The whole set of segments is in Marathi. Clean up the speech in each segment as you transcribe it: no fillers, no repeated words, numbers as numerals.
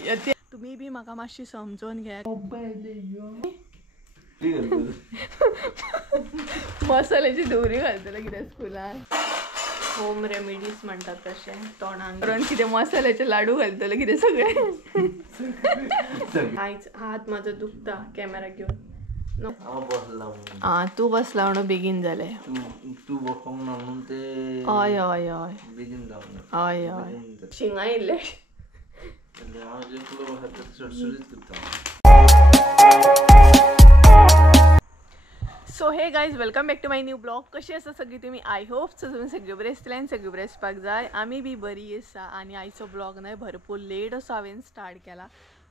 तुम्ही बी म्हाका मातशी समजून घ्या. मसाल्याची दोरी घालतले कितें स्कुलान होम रेमिडीज म्हणतात तशे तोंडाक कारण कितें मसाल्याचे लाडू घालतले कितें सगळे. आयज हात माझा दुखता कॅमेरा घेऊन. तू बसला म्हणून बेगीन जाले. तू बसोंक ना म्हणून ते हय हय हय बेगीन जावन हय हय शिंगा येयले. So hey guys welcome back to my new blog. कशी आसा सगळी तुम्ही? आय होप सो तुम्ही सगळे बरे आसतले आनी सगळे बरे आसपाक जाय. आमी बी बरी आसा. आनी आयचो ब्लॉग न्हय भरपूर लेट असो हांवें स्टार्ट केला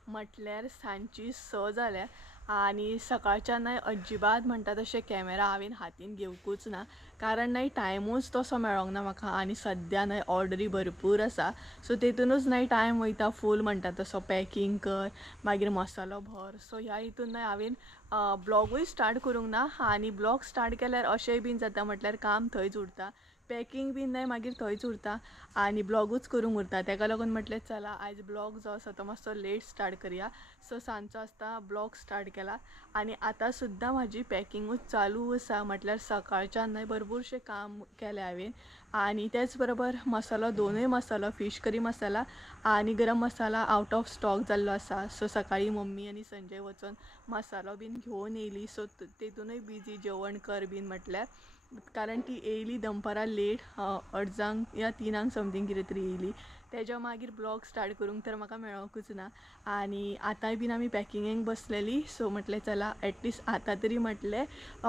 म्हटल्यार सांजची 6 जाल्या आनी सकाळच्यान न्हय अजिबात म्हणटा तशें कॅमेरा हांवें हातीन घेवकूच ना कारण न्हय टायमूच तसो मेळोंक ना म्हाका. आनी सद्या न्हय ऑर्डरी भरपूर आसा सो तेतूनच न्हय टायम वयता फूल म्हणटा तसो पॅकींग कर मागीर मसालो भर. सो ह्या हितून न्हय हांवें ब्लॉगूय स्टार्ट करूंक ना आनी ब्लॉग स्टार्ट केल्यार अशेंय बीन जाता म्हटल्यार काम थंयच उरता पॅकींग बीन न्हय मागीर थंयच उरता आनी ब्लॉगूच करूंक उरता. तेका लागून म्हटलें चला आयज ब्लॉग जो आसा तो मातसो लेट स्टार्ट करया. सो सांजचो आसता ब्लॉग स्टार्ट केला आनी आतां सुद्दां म्हाजी पॅकिंगूच चालू आसा म्हटल्यार सकाळच्यान न्हय भरपूरशें काम केलें हांवें. आनी तेच बरोबर मसालो दोनूय मसालो फीश करी मसाला आनी गरम मसाला आउट ऑफ स्टॉक जाल्लो आसा. सो सकाळी मम्मी आनी संजय वचून मसालो बीन घेवन येयली. सो तेतूनय बिजी जेवण कर बीन म्हटल्यार कारण ती येयली दनपारां लेट 2:30 या 3 समथींग कितें तरी येयली. तेज्या मागीर ब्लॉग स्टार्ट करूंक तर म्हाका मेळोंकूच ना आनी आतांय बीन आमी पॅकिंगेक बसलेली. सो म्हटलें चला एटलिस्ट आतां तरी म्हटलें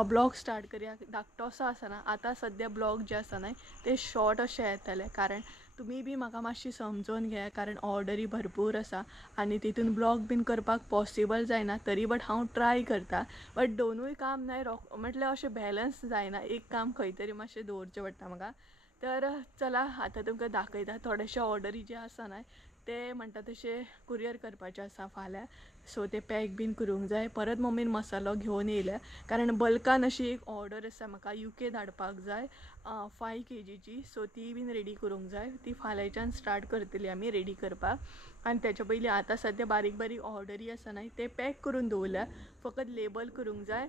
ब्लॉग स्टार्ट करया. धाकटो असो आसना आतां सद्या ब्लॉग जे आसा न्हय ते शॉर्ट अशें येतले कारण तुमी बी म्हाका मातशी समजून घ्या कारण ऑर्डरी भरपूर आसा आनी तितून ब्लॉग बीन करपाक पॉसिबल जायना तरी बट हांव ट्राय करता. बट दोनूय काम न्हय म्हटल्यार अशें बॅलन्स जायना एक काम खंय तरी मातशें दवरचें पडटा म्हाका. तर चला आतां तुमकां दाखयता थोडेशे ऑर्डरी जे आसा न्हय ते म्हणटा तशें कुरियर करपाचें आसा फाल्यां. सो ते पॅक बीन करूंक जाय. परत मम्मीन मसालो घेवन येयल्या कारण बल्कान अशी एक ऑर्डर आसा म्हाका UK धाडपाक जाय 5 kgची. सो ती बीन रेडी करूंक जाय. ती फाल्यांच्यान स्टार्ट करतली आमी रेडी करपाक आनी तेच्या पयलीं आतां सद्या बारीक बारीक ऑर्डरी आसा न्हय ते पॅक करून दवरल्या फकत लेबल करूंक जाय.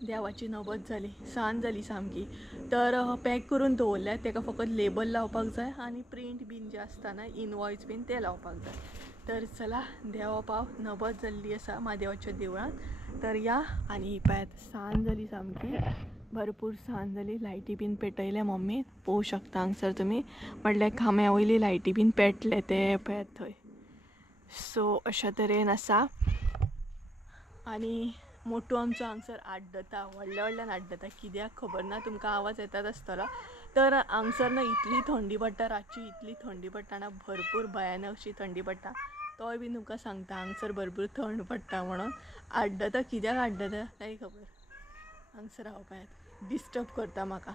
देवाची नबत जाली सांज जाली सामकी तर पॅक करून दवरल्या तेका फकत लेबल लावपाक जाय आनी प्रिंट बीन जे आसता न्हय इनवॉयस बीन ते लावपाक जाय. तर चला देवा पाव नबत जाल्ली आसा म्हादेवाच्या देवळान. तर या आनी पळयात सांज जाली सामकी भरपूर सांज जाली. लायटी बीन पेटयल्या मम्मीन पळोवं शकता हांगसर तुमी म्हटल्यार खांब्या वयली लायटी बीन पेटले ते पळयात थंय. सो अशा तरेन आसा आनी मोटू आमचो हांगसर आड्डता व्हडल्या व्हडल्यान आड्डता कित्याक खबर ना तुमकां आवाज येतात आसतलो. तर हांगसर ना इतली थंडी पडटा रातची इतली थंडी पडटा ना भरपूर भयानक अशी थंडी पडटा. तोय बीन तुमकां सांगता हांगसर भरपूर थंड पडटा म्हणून आड्डता. कित्याक आड्डता काय खबर हांगसर रावपाक डिस्टर्ब करता म्हाका.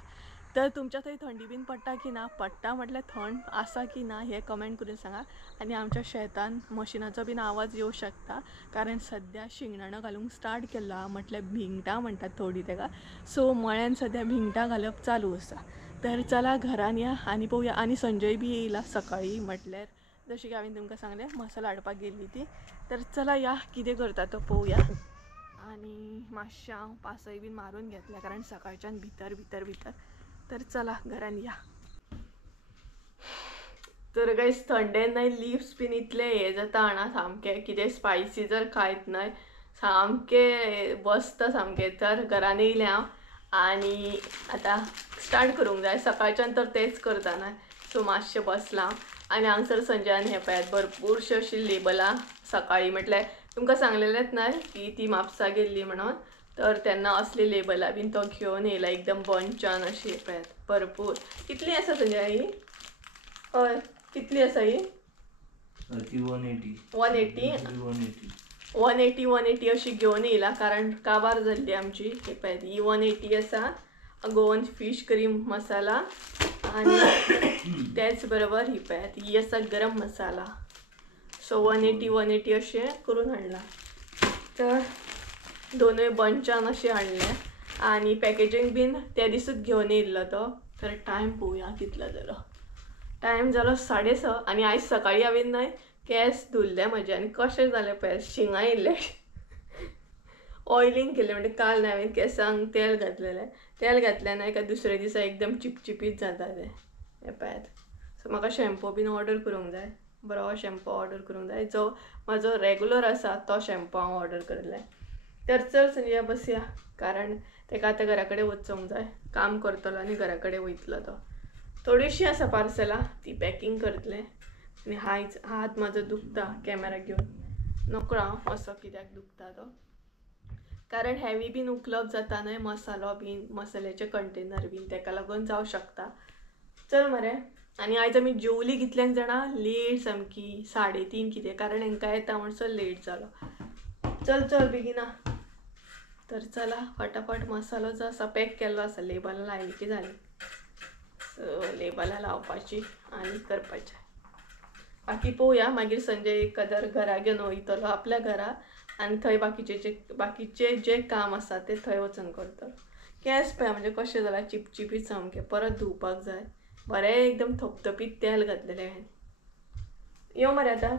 तर तुमच्या थंय थंडी बीन पडटा की ना पडटा म्हटल्यार थंड आसा की ना हे कमेंट करून सांगा. आनी आमच्या शेतान मशिनाचो बीन आवाज येवं शकता कारण सद्या शिंगणाणो घालूंक स्टार्ट केला म्हटल्यार भिंगटां म्हणटात थोडी तेका. सो मळ्यान सद्या भिंगटां घालप चालू आसा. तर चला घरान या आनी पळोवया. आनी संजय बी येयला सकाळी म्हटल्यार जशें की हांवें तुमकां सांगलें मसालो हाडपाक गेल्ली ती. तर चला या कितें करता तो पळोवया. आनी मातशें हांव पासय बीन मारून घेतल्या कारण सकाळच्यान भितर भितर भितर. तर चला घरान या. तर गायज थंडेन न्हय लिव्स बीन इतले हे जाता हांगा सामकें कितें स्पायसी जर खायत न्हय सामकें बसता सामकें. तर घरान येयलें हांव आनी आतां स्टार्ट करूंक जाय. सकाळच्यान तर तेंच करता न्हय सो मातशें बसलां आनी हांगसर संजयान हें पळयात भरपूरशीं अशीं लेबलां सकाळी म्हटल्यार तुमकां सांगलेलेंच न्हय की ती म्हापसा गेल्ली म्हणून. तर तेन्ना असली लेबलां बीन तो घेवन येयला एकदम बंचान अशी पळयात भरपूर. कितली आसा संजय ही? हय कितली आसा ही? 180 अशी घेवन येयला कारण काबार जाल्ली आमची. ही पळयात ही 180 आसा गोवन फीश करी मसाला आनी तेच बरोबर ही पळयात ही आसा गरम मसाला. सो 180 अशें करून हाडला. तर दोनूय बंचान अशें हाडलें आनी पॅकेजींग बीन त्या दिसूच घेवन येयल्लो तो. तर टायम पळोवया कितलो जालो. टायम जालो 6:30 आनी आयज सकाळी हांवें न्हय केस धुल्ले म्हजे आनी कशें जालें पळय शिंगां येयल्ले ऑयलिंग केलें म्हणजे काल हांवें केंसांक तेल घातलेलें तेल घातल्यान एका दुसऱ्या दिसा एकदम चिपचिपीत जाता तें हें पळयात सो म्हाका शॅम्पू बीन ऑर्डर करूंक जाय बरो शॅम्पू ऑर्डर करूंक जाय जो म्हाजो रेगुलर आसा तो शॅम्पू हांव ऑर्डर करतलें तर चल संजय बसया कारण ताका आतां घरा कडेन वचूंक जाय काम करतलो आनी घरा कडेन वयतलो तो थोडीशीं आसा पार्सलां ती पॅकींग करतलें आनी हात म्हाजो दुखता कॅमेरा घेवन नकळो हांव असो कित्याक दुखता तो कारण हेवी बीन उखलप जाता न्हय मसालो बीन मसाल्याचे कंटेनर बीन ताका लागून जावं शकता चल मरे आनी आयज आमी जेवली कितल्यांक जाणां लेट सामकी 3:30 कितें कारण हांकां येता म्हणसर लेट जालो चल चल बेगिना तर चला फटाफट मसालो जो आसा पॅक केल्लो आसा लेबलां लायली की जाली सो लेबलां लावपाची आनी करपाचें बाकी पळोवया मागीर संजय एकादर घरा घेवन वयतलो आपल्या घरा आनी थंय बाकीचे जे काम आसा ते थंय वचून करतलो केंस पळय म्हणजे कशें जालां चिपचिपीत सामकें परत धुवपाक जाय बरें एकदम थपथपीत तेल घातलेलें हांवें यो मरे आतां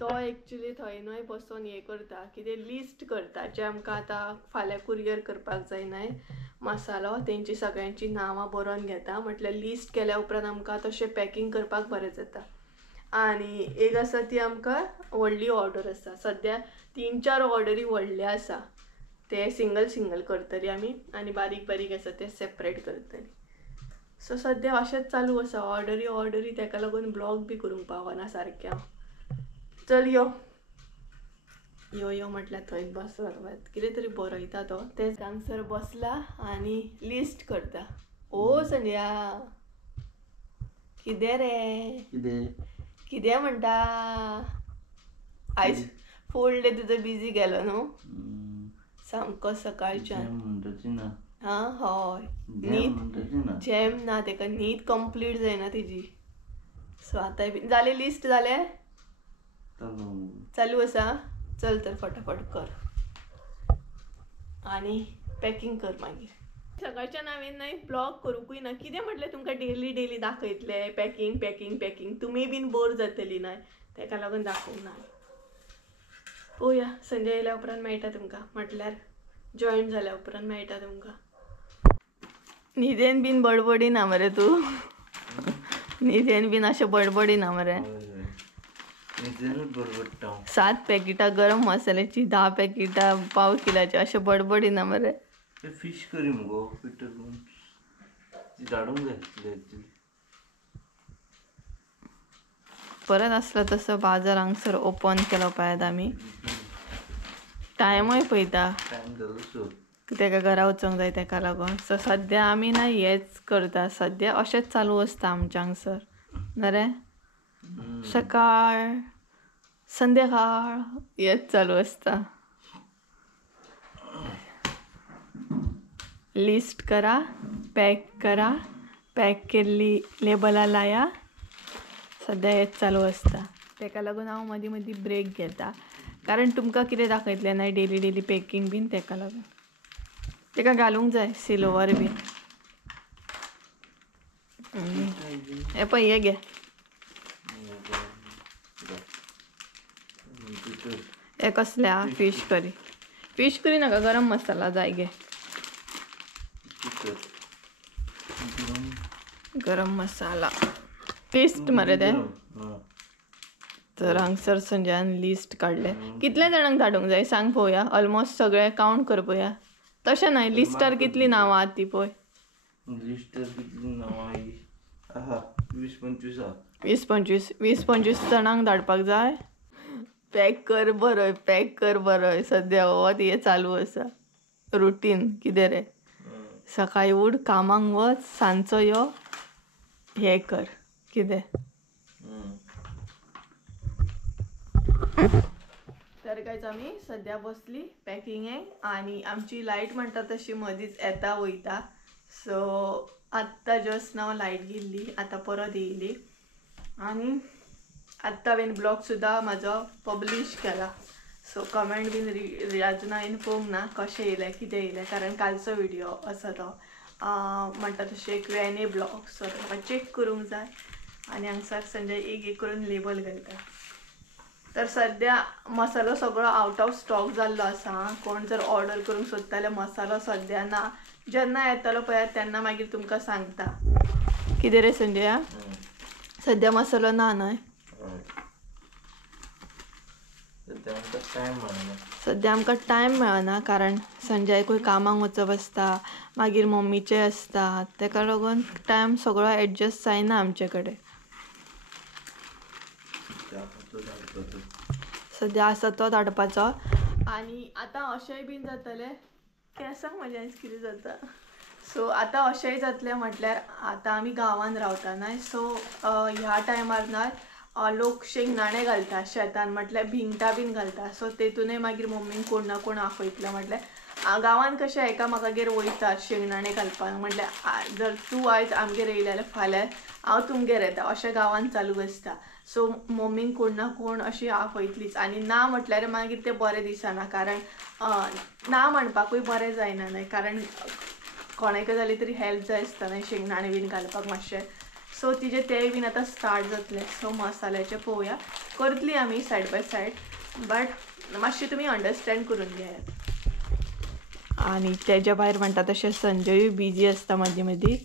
तो एक्चुली थंय न्हय बसून हें करता कितें लिस्ट करता जें आमकां आतां फाल्यां कुरियर करपाक जाय न्हय मसालो तेंची सगळ्यांची नांवां बरोवन घेता म्हटल्यार लिस्ट केल्या उपरांत आमकां तशें पॅकींग करपाक बरें जाता आनी एक आसा ती आमकां व्हडली ऑर्डर आसा सद्या 3-4 ऑर्डरी व्हडले आसा ते सिंगल करतली आमी आनी बारीक बारीक आसा ते सेपरेट करतली सो सद्या अशेंच चालू आसा ऑर्डरी ताका लागून ब्लॉग बी करूंक पावना सारकें हांव चल यो यो यो म्हटल्यार थंय बसत कितें तरी बरयता तो तेच हांगसर बसला आनी लिस्ट करता ओ संजया कितें रे कितें म्हणटा आयज फूल डे तुजो बिजी गेलो न्हू सामको सकाळच्यान हां हय न्हीद जॅम ना ताका न्हीद कंप्लीट जायना तेजी सो आतां बीन जालें लिस्ट जालें चालू आसा चल तर फटाफट कर आनी पॅकींग कर मागीर सकाळच्यान हांवें न्हय ब्लॉग करूंकूय ना कितें म्हटलें तुमकां डेली दाखयतलें पॅकींग तुमी बीन बोर जातली न्हय ताका लागून दाखोवंक ना पळोवया संजय येयल्या उपरांत मेळटा तुमकां म्हटल्यार जॉयन जाल्या उपरांत मेळटा तुमकां न्हिदेन बीन बडबडिना मरे तूं न्हिदेन बीन अशें बडबडिना मरे 7 पॅकेटां गरम मसाल्याची 10 पॅकेटां पाव किलाची अशें बडबडिना मरे फिश करी मुगो पिटर धाडूंक जाय परत आसलो तसो बाजार हांगसर ओपन केलो पायत आमी टायमूय पळयता ताका घरा वचोंक जाय ताका लागून सो सद्या आमी ना हेच करता सद्या अशेंच चालू आसता आमच्या हांगसर ना रे सकाळ संध्याकाळ हेच चालू आसता लिस्ट करा पॅक केल्ली लेबलां लाया सद्या हेच चालू आसता ताका लागून हांव मदीं मदीं ब्रेक घेता कारण तुमकां कितें दाखयतलें ना डेली पॅकींग बीन ताका लागून ताका घालूंक जाय सिल्वर बीन हे पळय हे घे हे कसल्या फिश करी नाका गरम मसाला जाय घे गरम मसाला लिस्ट मरे ते तर हांगसर संजयान लिस्ट काडले कितल्या जाणांक धाडूंक जाय सांग पळोवया ऑलमोस्ट सगळे कावंट कर पळोवया तशें न्हय लिस्टार कितलीं नांवां आहात ती पळय लिस्टार कितलीं नांवां आहा 20-25 जाणांक धाडपाक जाय पॅक कर बरय सद्या वत हे चालू आसा रुटीन कितें रे सकाळी उठ कामांक वच सांजचो यो हे कर कितें तर कांयच आमी सद्या बसली पॅकिंगेक आनी आमची लायट म्हणटा तशी मदींच येता वयता सो आत्तां जस्ट नाव लायट गेल्ली आतां परत येयली आनी आत्तां हांवें ब्लॉग सुद्दां म्हाजो पब्लीश केला सो कमेंट बीन अजून हांवें पळोवंक ना कशें येयलें कितें येयलें कारण कालचो व्हिडियो आसा तो म्हणटा तशें Q&A ब्लॉग सो म्हाका चॅक करूंक जाय आनी हांगसर संजय एक करून लेबल घालता तर सध्या मसालो सगळो आउट ऑफ स्टॉक जाल्लो आसा. कोण जर ऑर्डर करूंक सोदता जाल्यार मसालो सध्या ना. जेन्ना येतलो पळय तेन्ना मागीर तुमकां सांगता. कितें रे संजया? सध्या मसालो ना न्हय. सध्या आमकां टायम मेळना कारण संजयकूय कामाक वचप आसता, मागीर मम्मीचे आसता, तेका लागून टायम सगळो एडजस्ट जायना आमचे कडेन. सध्या आसा तो धाडपाचो. आनी आतां अशेंय बीन जातलें, केंसांक म्हाज्या आयज कितें जाता. सो आतां अशेंय जातलें म्हटल्यार आतां आमी गांवांत रावता न्हय. सो ह्या टायमार ना लोक शेंगदाणे घालता शेतान, म्हटल्यार भिंगटा बीन घालता. सो तेतूनय मागीर मम्मीन कोण ना कोण आपयतलो. म्हटल्यार गांवांत कशें एकामेकागेर वयता शेंगदाणे घालपाक. म्हटल्यार जर तूं आयज आमगेर येयलें जाल्यार फाल्यां हांव तुमगेर येता, अशें गांवांत चालू आसता. सो मम्मीन कोण ना कोण अशी आपयतलीच. आनी ना म्हटल्यार मागीर तें बरें दिसना, कारण ना म्हणपाकूय बरें जायना न्हय, कारण कोणाकय जाली तरी हेल्प जाय आसता न्हय शेंगदाणे बीन घालपाक मातशें. सो तिजे तेय बीन आतां स्टार्ट जातले. सो मसाल्याचें पळोवया, करतली आमी सायड बाय सायड, बट मातशें तुमी अंडरस्टँड करून घेयात. आनी तेज्या भायर म्हणटा तशें संजयूय बिजी आसता मदीं मदीं.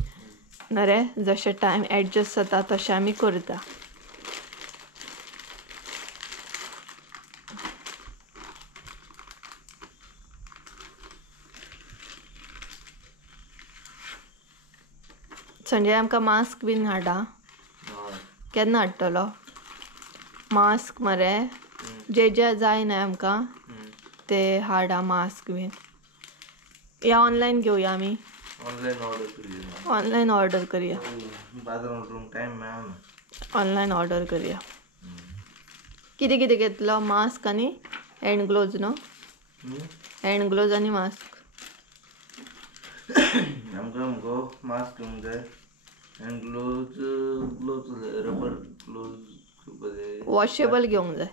ना रे, जशें टायम एडजस्ट जाता तशें आमी करता. संजय आमकां मास्क बीन हाडा. केन्ना हाडटलो मास्क? मरे जे जाय न्हय आमकां ते हाडा मास्क बीन. या ऑनलायन घेवया आमी. ऑनलायन ऑर्डर करुया. ऑनलायन ऑर्डर करुया. कितें कितें घेतलो? मास्क आनी हँड ग्लोव्ज न्हू. हँड ग्लोव्ज आनी मास्क. आमकां मुगो मास्क घेवंक जाय, hand gloves rubber gloves washable घेवंक जाय.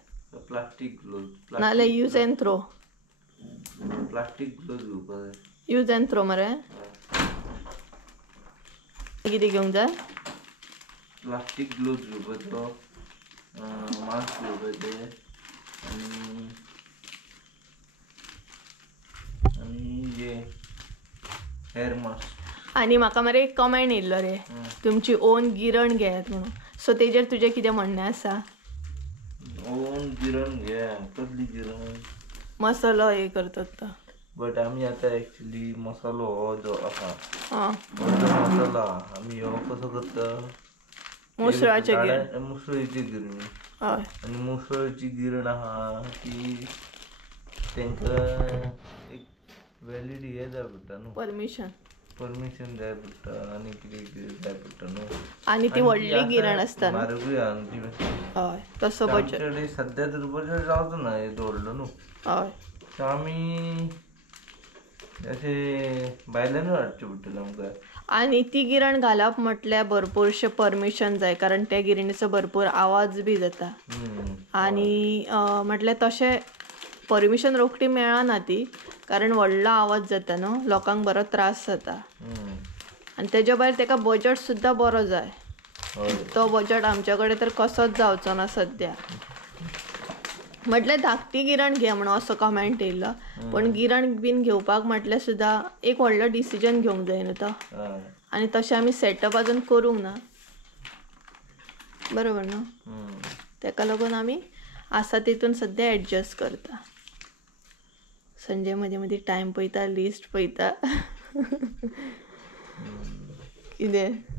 प्लास्टीक ग्लोव्ज नाल्यार use and throw. Plastic gloves घेवपाक जाय. यूज एंड थ्रो मरे. कितें घेवंक जाय? प्लास्टीक ग्लोव्ज घेवपाचो, मास्क घेवपाचें आनी हे हेअर मास्क. आनी म्हाका मरे एक कमेंट येयल्लो रे, तुमची ओन गिरण घेयात म्हणून. सो तेजेर तुजें कितें म्हणणें आसा? ओन गिरण घे. कसली गिरण? मसालो हे करतात तो. बट आमी आतां एक्चुली मसालो हो जो आसा हां, मसाला आमी हो कसो करता? मुसळाचें गिरण. मुसळीची गिरण. हय. आनी मुसळची गिरण आहा ती तांकां एक वॅलिड हे जाय पडटा न्हू, परमिशन जाय पडटा आनी कितें कितें जाय पडटा न्हू. आनी ती व्हडली गिरण आसता न्हू. म्हारगूय आहा न्हू ती. हय, तसो बजेट. आमचे सद्या तर बजेट जावचो ना हे व्हडलो न्हू. हय. सो आमी अशें भायल्यानूच हाडचें पडटलें आमकां. आनी ती गिरण घालप म्हटल्यार भरपूरशें परमिशन जाय, कारण त्या गिरणीचो भरपूर आवाज बी जाता. आनी म्हटल्यार तशें परमिशन रोखडी मेळना ती, कारण व्हडलो आवाज जाता न्हू, लोकांक बरो त्रास जाता. आनी तेज्या भायर तेका बजेट सुद्दां बरो जाय. तो बजेट आमच्या कडेन तर कसोच जावचो ना सद्या. म्हटल्यार धाकटी गिरण घे म्हणून असो कमेंट येयल्लो. पण गिरण बीन घेवपाक म्हटल्यार सुद्दां एक व्हडलो डिसिजन घेवंक जाय न्हू तो. आनी तशें आमी सेटअप आजून करूंक ना, बरोबर न्हू. तेका लागून आमी आसा तितून सद्या एडजस्ट करता. संजय मदीं मदीं टायम पळयता, लिस्ट पळयता. कितें?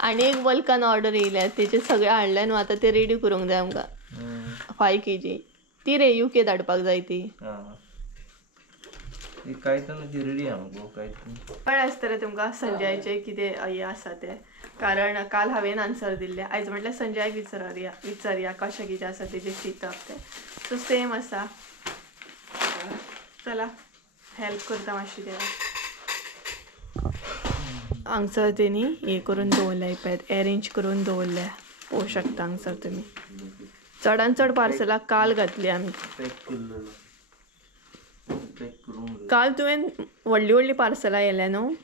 आनी एक बल्कान ऑर्डर येयल्या, तेचे सगळे हाडले न्हू. आतां ते रेडी करूंक जाय आमकां. 5 kg ती रे UK धाडपाक जाय ती. कळ्ळें आसता रे तुमकां संजयाचें कितें हें आसा तें. कारण काल हांवें आन्सर दिल्लें, आयज म्हटल्यार संजयाक विचारया कशें कितें आसा तेजें चिंतप तें. सो सेम आसा. चला हेल्प करता मातशी तेका. हांगसर तेणी हे करून दवरल्या, इपॅड एरेंज करून दवरल्या. पळोवं शकता हांगसर तुमी. चडान चड पार्सलां काल घातली आमी. काल तुवें व्हडली व्हडली पार्सलां येयल्या न्हू.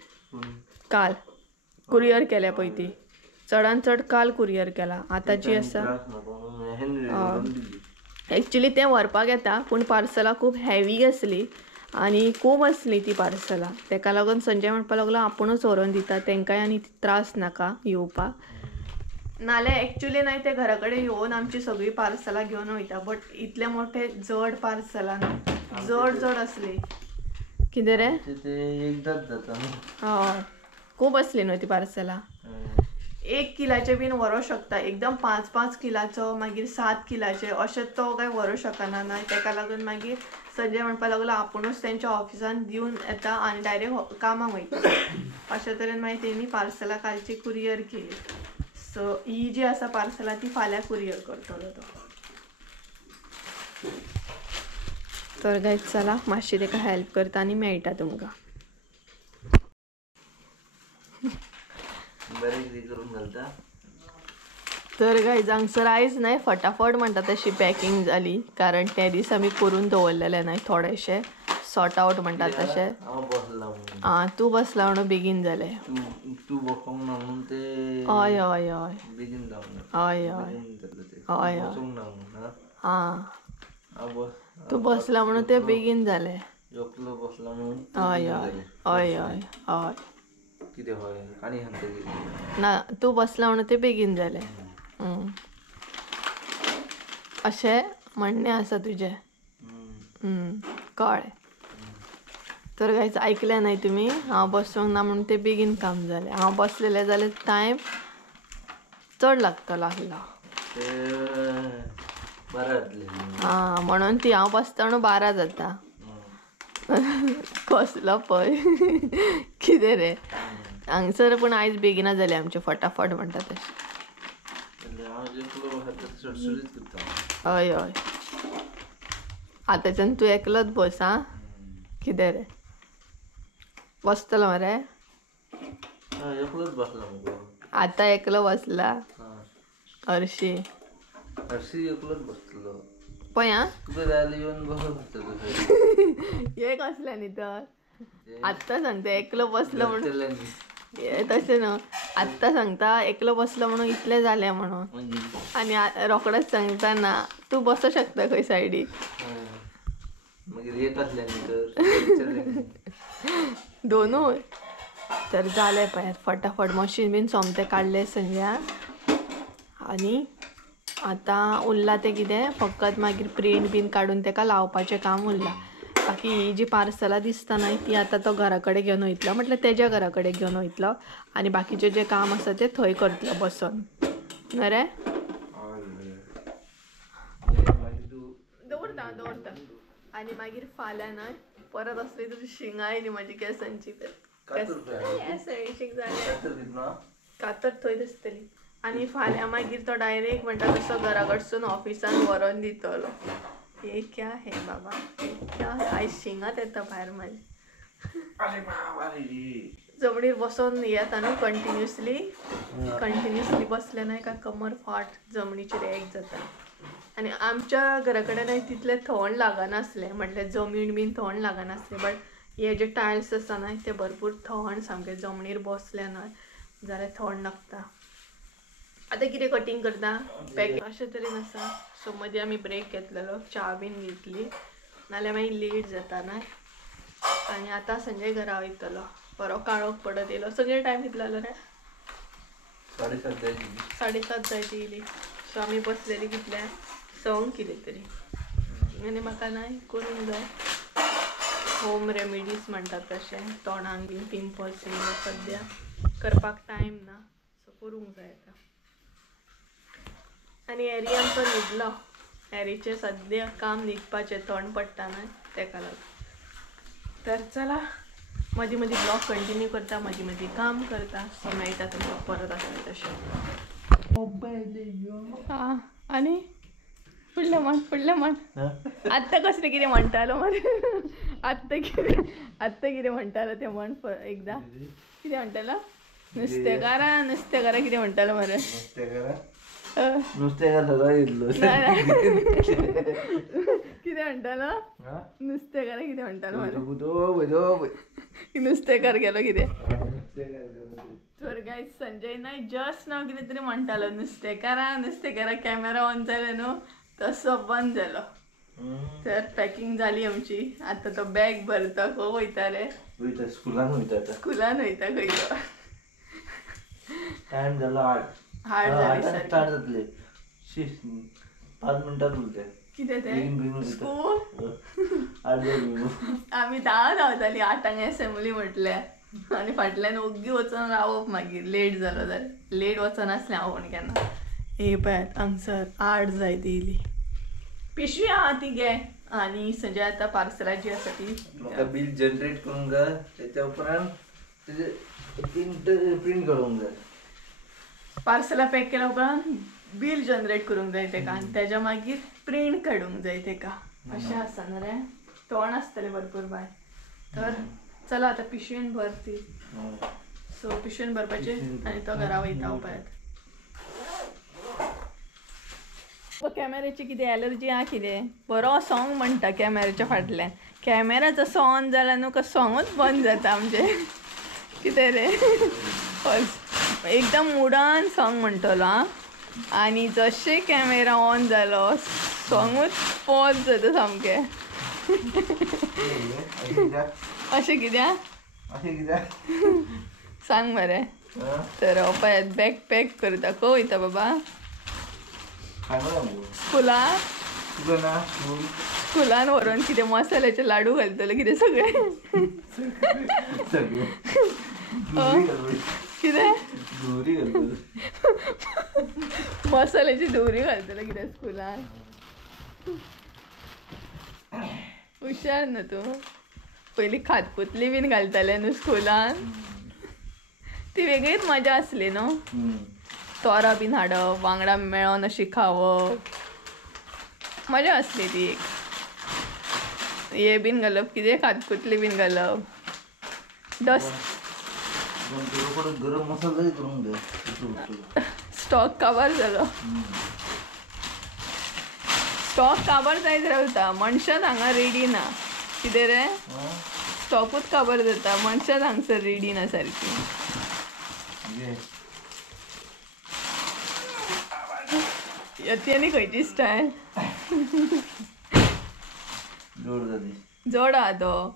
काल कुरियर केल्या पळय ती. चडान चड काल कुरियर केला. आतांची आसा एक्चुली ते व्हरपाक येता पूण पार्सलां खूब हेवी आसली आनी खूब आसली ती पार्सलां. तेका लागून संजय म्हणपाक लागलो आपुणूच व्हरून दिता, तेंकाय आनी त्रास नाका येवपाक. नाल्यार एक्चुली नाही ते घरा कडेन येवन आमची सगळीं पार्सलां घेवन वयता. बट इतले मोठे जड पार्सलां न्हू, जड असली. कितें रे? एकदाच जाता न्हू. हय खूब आसली न्हू ती पार्सलां. 1 किलाचे बीन व्हरों शकता, एकदम 5-5 किलाचो मागीर 7 किलाचे अशें तो काय व्हरों शकना ना. तेका लागून मागीर संजय म्हणपाक लागलो आपुणूच तेंच्या ऑफिसान दिवन येता आनी डायरेक्ट कामाक वयता. अशे तरेन मागीर तेणी पार्सलां कालची कुरियर केली. सो ही जी आसा पार्सलां ती फाल्यां कुरियर करतलो तो. तर गायज चला मातशी तेका हेल्प करता आनी मेळटा तुमकां. तर गायज हांगसर आयज न्हय फटाफट म्हणटा तशी पॅकिंग जाली, कारण ते दीस आमी करून दवरलेले न्हय थोडेशे सॉर्ट आवट म्हणटा तशें. तूं बसला म्हणून बेगीन जालें. हय हय हय हय हय हय हां तूं बसला म्हणून तें बेगीन जालें. हय हय हय हय हय ना तूं बसला म्हणून तें बेगीन जालें. अशें म्हणणें आसा तुजें. कळ्ळें. तर गायज ऐकलें न्हय तुमी, हांव बसूंक ना म्हणून तें बेगीन काम जालें. हांव बसलेलें जाल्यार टायम चड लागतलो आसलो. म्हणून ती हांव बसता म्हणून 12 जाता. कसलो पळय कितें रे हांगसर. पूण आयज बेगिना जालें आमचें फटाफट म्हणटा तशें. हय हय आतांच्यान तूं एकलोच बस. आं कितें रे बसतलो मरे? आतां एकलो बसला. हरशी पळय आं हे कसल्यानी तर आत्तां सांगता एकलो बसलो म्हणून. तशें न्हू आत्तां सांगता एकलो बसलो म्हणून इतलें जालें म्हणून, आनी रोखडोच सांगता ना तूं बसो शकता खंय सायडीक. दोनूय तर जालें पळय फटाफट. मशीन बीन सोमतें काडलें संजय आनी आतां उरलां तें कितें फकत मागीर प्रिंट बीन काडून तेका लावपाचें काम उरलां. बाकी ही जी पार्सलां दिसता न्हय ती आतां तो घरा कडेन घेवन वयतलो, म्हटल्यार तेज्या घरा कडेन घेवन वयतलो आनी बाकीचें जें काम आसा तें थंय करतलो बसून. न्हय रे? दवरता दवरता. आनी मागीर फाल्यां न्हय परत असली तुजी शिंगाय न्ही म्हजी केंसांची कातर थंय दिसतली. आनी फाल्यां मागीर तो डायरेक्ट म्हणटा तसो घरा कडसून ऑफिसान व्हरोन दितलो. हे क्या है बाबा क्या है? आयज शिंगात येता भायर म्हाजी. जमनीर बसोन येता न्हू कंटिन्युअसली बसलें न्हय काय कमर फाट जमनीचेर एक जाता. आनी आमच्या घरा कडेन तितलें थंड लागनासलें, म्हटल्यार जमीन बीन थंड लागनासलें. बट हे जे टायल्स आसा न्हय ते भरपूर थंड सामकें. जमनीर बसलें न्हय जाल्यार थंड लागता. आतां कितें कटींग करता पॅक अशें तरेन आसा. सो मदीं आमी ब्रेक घेतलेलो, च्या बीन घेतली, नाल्यार मागीर लेट जाता न्हय. आनी आतां संजय घरा वयतलो. बरो काळोख पडत येयलो. संजय टायम कितलो जालो रे? 7:30 जायत येयली. सो आमी बसलेली कितल्या 9 कितें तरी. आनी म्हाका न्हय करूंक जाय होम रेमिडीज म्हणटात तशें. तोंडाक बीन पिंपल्स येयले सद्या करपाक टायम ना, सो करूंक जाय आतां. आनी एरी आमचो न्हिदलो. एरीचें सद्या काम न्हिदपाचें, थंड पडटा न्हय तेका लागून. तर चला मदीं मदीं ब्लॉग कंटिन्यू करता, मदीं मदीं काम करता. सो मेळटा तुमकां परत आसता तशें. हां आनी फुडलें म्हण आत्तां कसलें कितें म्हणटालो मरे. आत्तां कितें म्हणटालो तें म्हण एकदां. कितें म्हणटालो? नुस्तेकारा कितें म्हणटालो मरे? कितें म्हणटालो? नुस्तेकारा कितें म्हणटालो मरे? नुस्तेकार गेलो कितें? तर गाईज संजय नाही जस्ट नाव कितें तरी म्हणटालो नुस्तेकारा कॅमेरा ऑन जालो न्हू तसो बंद जालो. तर पॅकिंग जाली आमची. आता तो बॅग भरता खंय वयता रे? स्कुलान वयता खंय तो. टाइम झाला 8 जाली स्टार्ट जातले 5 मिनिटात उरते. कितें तें स्कूल 8 जाली. आमी 10 धांवताली 8 एसेंब्ली म्हटल्यार आनी फाटल्यान ओग्गी वचून रावप मागीर लेट जालो जाल्यार. लेट वचनासलें हांव कोण केन्ना. हे पळयात हांगसर 8 जायत येयली. पिशवी आहा ती घे आणि संजय आता पार्सलाची आसा ती म्हाका बिल जनरेट करूंक जाय. त्याच्या उपरांत तेजे प्रिंट काडूंक जाय. पार्सला पॅक केल्या उपरांत बिल जनरेट करूंक जाय तेका आनी तेच्या मागीर प्रिंट काडूंक जाय तेका. अशें आसा न्हू रे. तोंड आसतलें भरपूर बाय. तर चला आता पिशवेन भर ती. सो पिशवेन भरपाचें आनी तो घरा वयता पळयात. कॅमेराची कितें एलर्जी आहा कितें? बरो सॉंग म्हणटा कॅमेराच्या फाटल्यान. कॅमेरा जसो ऑन जाला न्हू का सॉंगूच बंद जाता आमचें. कितें रे एकदम मुडान सॉंग म्हणटलो आं आनी जशें कॅमेरा ऑन जालो सॉंगूच पॉज जाता सामकें. अशें कित्याक सांग मरे. तर पळयात बॅग पॅक करता. खंय वयता बाबा? स्कुलान व्हरून कितें मसाल्याचे लाडू घालतले कितें सगळे. कितें मसाल्याची धुवरी घालतले कितें स्कुलान. हुशार न्हू तूं. पयलीं खातपुतली बीन घालताले न्हू स्कुलान. ती वेगळीच मजा आसली न्हू. तोरां बीन हाडप वांगडा मेळोन अशी खावप मजा आसली ती एक. हे बीन घालप कितें खातपुतली बीन घालप. गरम मसाला करूंक जाय. स्टॉक काबार जालो. स्टॉक काबार जायत रावता. मनशां हांगा रेडी ना. कितें रे स्टॉकूच काबार जाता. मनशां हांगसर रेडी ना सारकी. येते खंयची स्टायल जोड आहा तो.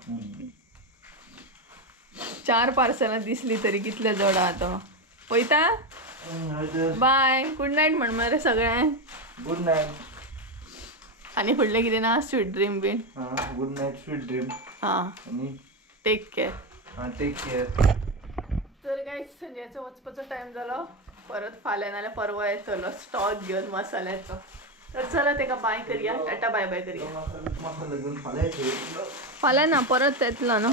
4 पार्सलां दिसली तरी कितले जोड आहा तो. वयता बाय. गुड नायट म्हण मरे सगळें. Good night. आनी फुडलें कितें ना स्वीट ड्रीम बीन. Good night sweet dream. आनी टेक केअर. Take care. तर काय संजयचो वचपाचो टायम जालो. परत फाल्यां नाल्यार परवा येतलो स्टॉक घेवन मसाल्याचो. तर चला तेका बाय करूया. टाटा बाय बाय करूया. फाल्यां ना परत येतलो न्हू.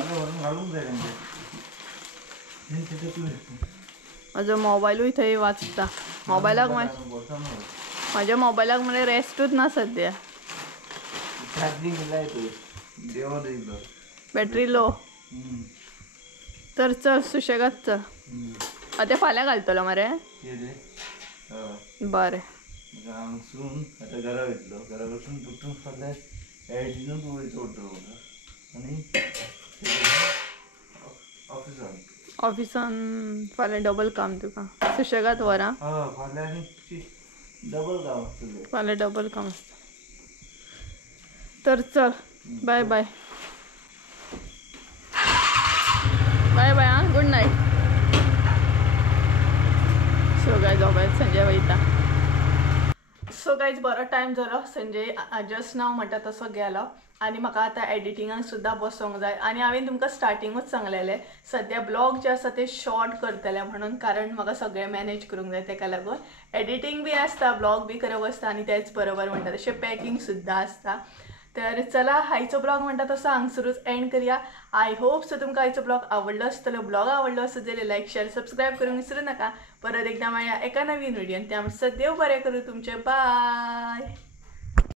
म्हजो मोबायलूय थंय वाचता. मोबायलाक म्हाज्या मोबायलाक म्हळ्यार रेस्टूच ना सद्या. Battery low. तर चल सुशेगाद चल. आतां फाल्यां घालतलो मरे. बरें. आता घरा वयतलो. घरा वचून तुटून फाल्यां एडिटीनूच वयचो आनी ऑफिसान फाल्यां डबल काम तुका. सुशेगाद वरां. फाल्यां डबल काम आसता. तर चल बाय बाय. बाय बाय आं. Good night. So guys Sanjay वयता. सो गायज बरो टायम जालो. संजय जस्ट नाव म्हणटा तसो गेलो आनी म्हाका आतां एडिटिंगाक सुद्दां बसोंक जाय. आनी हांवें तुमकां स्टार्टिंगूच सांगलेलें सद्या ब्लॉग जे आसा ते शॉर्ट करतले म्हणून. कारण म्हाका सगळें मॅनेज करूंक जाय तेका लागून. एडिटींग बी आसता ब्लॉग बी करप आसता आनी तेच बरोबर म्हणटा तशें पॅकिंग सुद्दां आसता. तर चला आयचो ब्लॉग म्हणटा तसो हांगसरूच एंड करूया. आय होप सो तुमकां आयचो ब्लॉग आवडलो आसतलो. ब्लॉग आवडलो आसत जाल्यार लायक शेअर सबस्क्रायब करूंक विसरूं नाका. परत एकदा मेळया एका नवीन व्हिडियोन. त्या सद्या देव बरें करूं तुमचें. बाय.